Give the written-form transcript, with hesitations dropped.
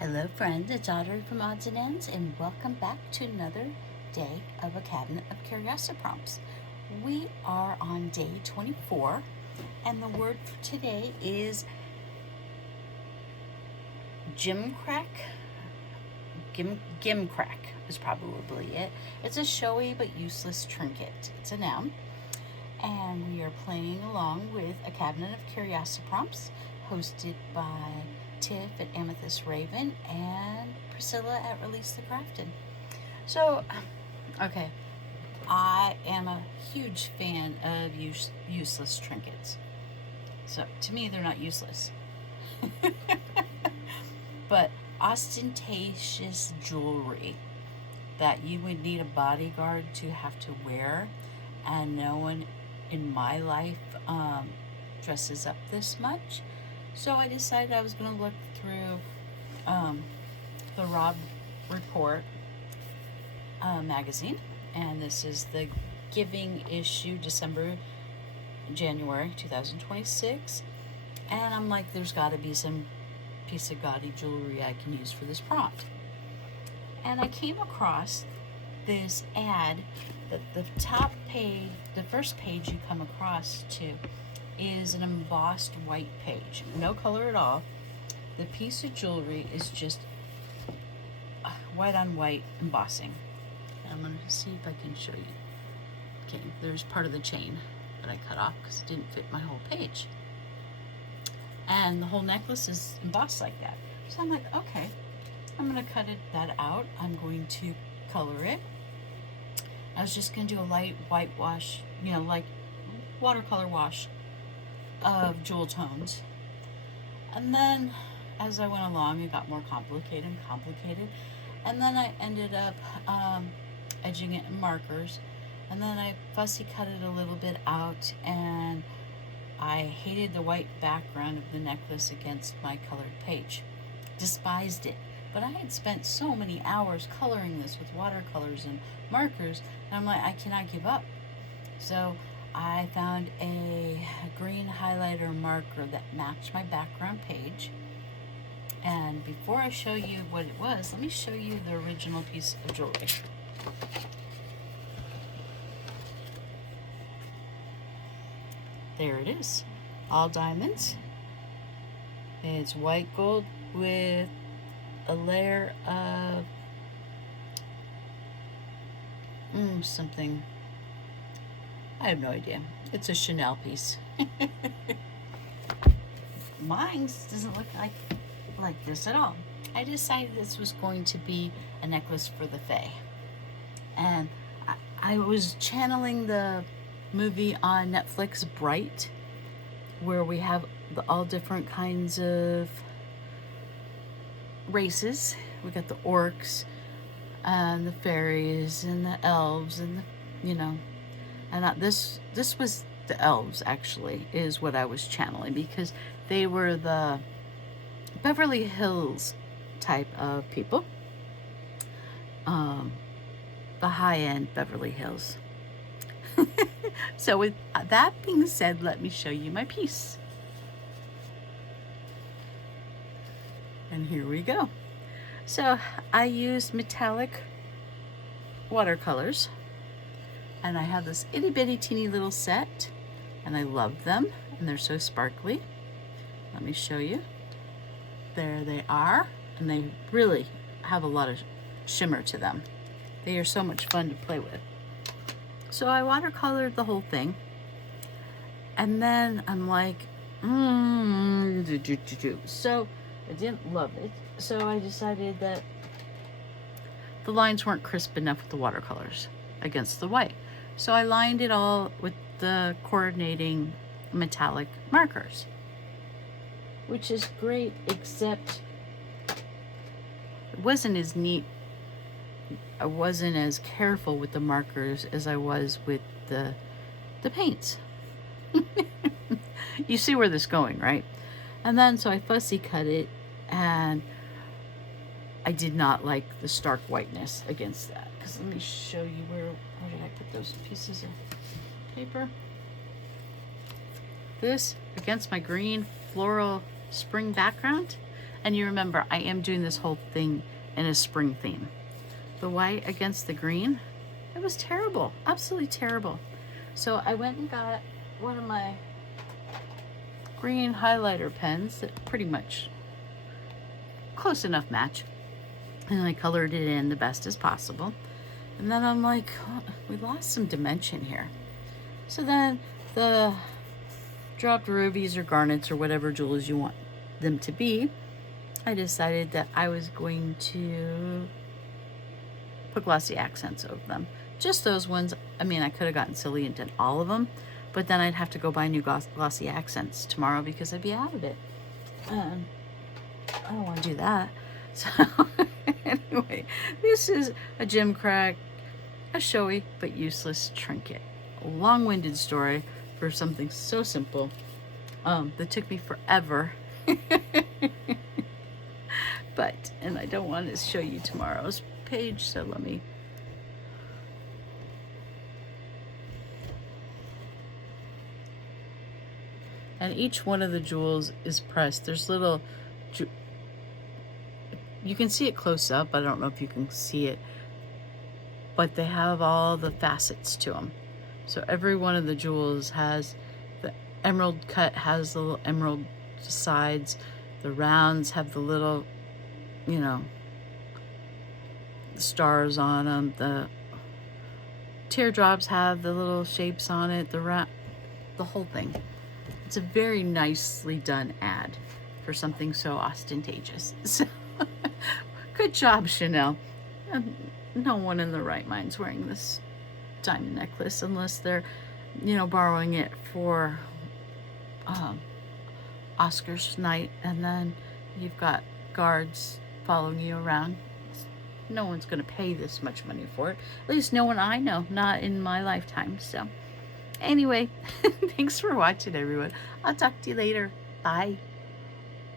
Hello friends, it's Audrey from Odds and Ends, and welcome back to another day of a Cabinet of Curiosity Prompts. We are on day 24, and the word for today is Gimcrack. Gimcrack is probably it. It's a showy but useless trinket. It's a noun, and we are playing along with a Cabinet of Curiosity Prompts hosted by Tiff at Amethyst Raven and Priscilla at Release the Crafted. So, okay, I am a huge fan of useless trinkets. So, to me, they're not useless. But ostentatious jewelry that you would need a bodyguard to have to wear, and no one in my life dresses up this much. So I decided I was going to look through the Rob Report magazine, and this is the Giving issue, January 2026, and I'm like, there's got to be some piece of gaudy jewelry I can use for this prompt. And I came across this ad that the first page you come across to is an embossed white page, no color at all. The piece of jewelry is just white on white embossing. And I'm going to see if I can show you. Okay, there's part of the chain that I cut off because it didn't fit my whole page. And the whole necklace is embossed like that. So I'm like, okay, I'm going to cut that out. I'm going to color it. I was just going to do a light whitewash, like watercolor wash of jewel tones. And then as I went along, it got more complicated. And then I ended up edging it in markers. And then I fussy cut it a little bit out, and I hated the white background of the necklace against my colored page. Despised it. But I had spent so many hours coloring this with watercolors and markers, and I'm like, I cannot give up. So I found a green highlighter marker that matched my background page. And before I show you what it was, let me show you the original piece of jewelry. There it is, all diamonds. It's white gold with a layer of something. I have no idea. It's a Chanel piece. Mine doesn't look like this at all. I decided this was going to be a necklace for the Fae. And I was channeling the movie on Netflix, Bright, where we have all different kinds of races. We got the orcs and the fairies and the elves and and this was the elves, actually, is what I was channeling, because they were the Beverly Hills type of people, the high-end Beverly Hills. So with that being said, let me show you my piece. And here we go. So I used metallic watercolors, and I have this itty bitty teeny little set, and I love them, and they're so sparkly. Let me show you. There they are, and they really have a lot of shimmer to them. They are so much fun to play with. So I watercolored the whole thing, and then I'm like, so I didn't love it. So I decided that the lines weren't crisp enough with the watercolors against the white. So I lined it all with the coordinating metallic markers, which is great, except it wasn't as neat. I wasn't as careful with the markers as I was with the paints. You see where this is going, right? And then so I fussy cut it, and I did not like the stark whiteness against that. Because let me show you where did I put those pieces of paper? This against my green floral spring background, And you remember, I am doing this whole thing in a spring theme. The white against the green, it was terrible, absolutely terrible. So I went and got one of my green highlighter pens that pretty much close enough match. And I colored it in the best as possible. And then I'm like, oh, we lost some dimension here. So then the dropped rubies or garnets or whatever jewels you want them to be, I decided that I was going to put glossy accents over them. Just those ones. I mean, I could have gotten silly and done all of them, but then I'd have to go buy new glossy accents tomorrow because I'd be out of it. I don't want to do that. So anyway, this is a Gimcrack, a showy but useless trinket. A long-winded story for something so simple that took me forever. And I don't want to show you tomorrow's page, so let me. And each one of the jewels is pressed. There's little, you can see it close up. I don't know if you can see it, but they have all the facets to them. So every one of the jewels has, the emerald cut has the little emerald sides. The rounds have the little, you know, stars on them. The teardrops have the little shapes on it. The whole thing. It's a very nicely done ad for something so ostentatious. So, good job, Chanel. No one in their right mind's wearing this diamond necklace unless they're, you know, borrowing it for Oscars night, and then you've got guards following you around. No one's going to pay this much money for it. At least no one I know, not in my lifetime. So anyway, thanks for watching, everyone. I'll talk to you later. Bye.